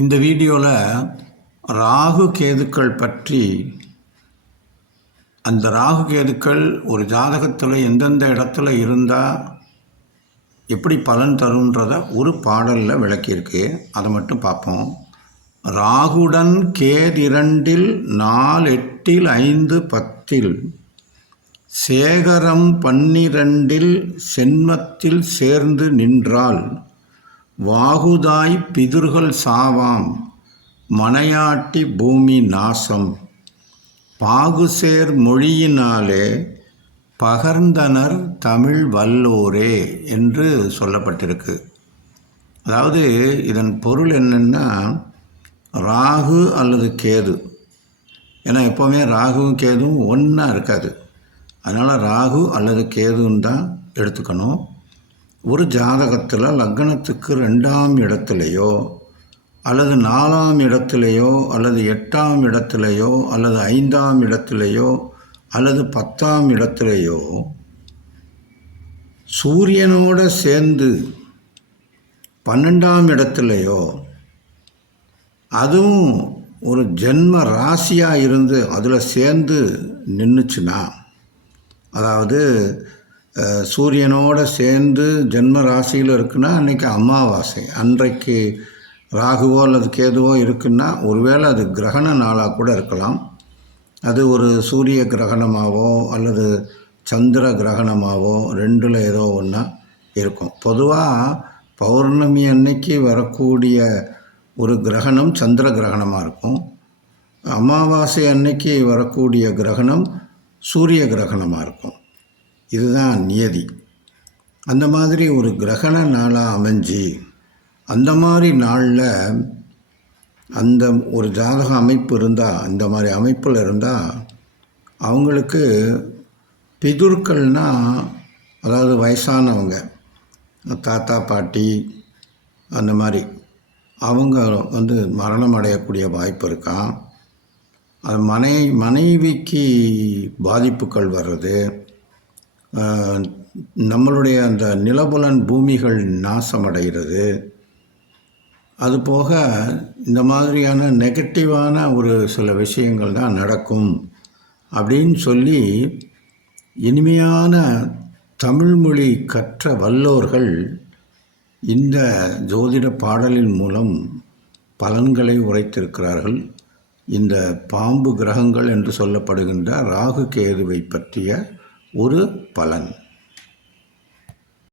இந்த வீடியோவில் ராகு கேதுக்கள் பற்றி அந்த ராகு கேதுக்கள் ஒரு ஜாதகத்தில் எந்தெந்த இடத்துல இருந்தால் எப்படி பலன் தருன்றத ஒரு பாடலில் விளக்கியிருக்கு. அதை மட்டும் பார்ப்போம் ராகுடன் கேதிரண்டில் நாலு எட்டில் ஐந்து பத்தில். சேகரம் பன்னிரண்டில் சென்மத்தில் சேர்ந்து நின்றால் வாகுதாய் பிதுர்கள் சாவாம் மனையாட்டி பூமி நாசம். பாகுசேர் மொழியினாலே பகர்ந்தனர் தமிழ் வல்லோரே என்று சொல்லப்பட்டிருக்கு. அதாவது இதன் பொருள் என்னென்னா ராகு அல்லது கேது. ஏன்னா எப்போவுமே ராகுவும் கேதுவும் ஒன்றா இருக்காது. அதனால் ராகு அல்லது கேதுன்னு தான் எடுத்துக்கணும். ஒரு ஜாதகத்தில் லக்னத்துக்கு ரெண்டாம் இடத்துலையோ அல்லது நாலாம் இடத்துலையோ அல்லது எட்டாம் இடத்துலையோ அல்லது ஐந்தாம் இடத்துலையோ அல்லது பத்தாம் இடத்துலையோ சூரியனோட சேர்ந்து பன்னெண்டாம் இடத்துலையோ அதுவும் ஒரு ஜென்ம ராசியாக இருந்து அதில் சேர்ந்து நின்றுச்சுன்னா அதாவது சூரியனோட சேர்ந்து ஜென்ம ராசியில் இருக்குன்னா அன்றைக்கி அமாவாசை. அன்றைக்கு ராகுவோ அல்லது கேதுவோ இருக்குன்னா ஒருவேளை அது கிரகண நாளாக கூட இருக்கலாம். அது ஒரு சூரிய கிரகணமாகவோ அல்லது சந்திர கிரகணமாகவோ ரெண்டில் ஏதோ ஒன்றா இருக்கும். பொதுவாக பௌர்ணமி அன்னைக்கு வரக்கூடிய ஒரு கிரகணம் சந்திர கிரகணமாக இருக்கும். அமாவாசை அன்னைக்கு வரக்கூடிய கிரகணம் சூரிய கிரகணமாக இருக்கும். இதுதான் நியதி. அந்த மாதிரி ஒரு கிரகண நாளாக அமைஞ்சு அந்த மாதிரி நாளில் அந்த ஒரு ஜாதக அமைப்பு இருந்தால் அந்த மாதிரி அமைப்பில் இருந்தால் அவங்களுக்கு பிதுர்கள்னால் அதாவது வயசானவங்க தாத்தா பாட்டி அந்த மாதிரி அவங்க வந்து மரணம் அடையக்கூடிய வாய்ப்பு இருக்கான் அது மனை மனைவிக்கு பாதிப்புகள் வர்றது நம்மளுடைய அந்த நிலபுலன் பூமிகள் நாசமடைகிறது. அதுபோக இந்த மாதிரியான நெகட்டிவான ஒரு சில விஷயங்கள் தான் நடக்கும் அப்படின்னு சொல்லி இனிமையான தமிழ்மொழி கற்ற வல்லோர்கள் இந்த ஜோதிட பாடலின் மூலம் பலன்களை உரைத்திருக்கிறார்கள். இந்த பாம்பு கிரகங்கள் என்று சொல்லப்படுகின்ற ராகு கேதுவை பற்றிய ஒரு பலன்.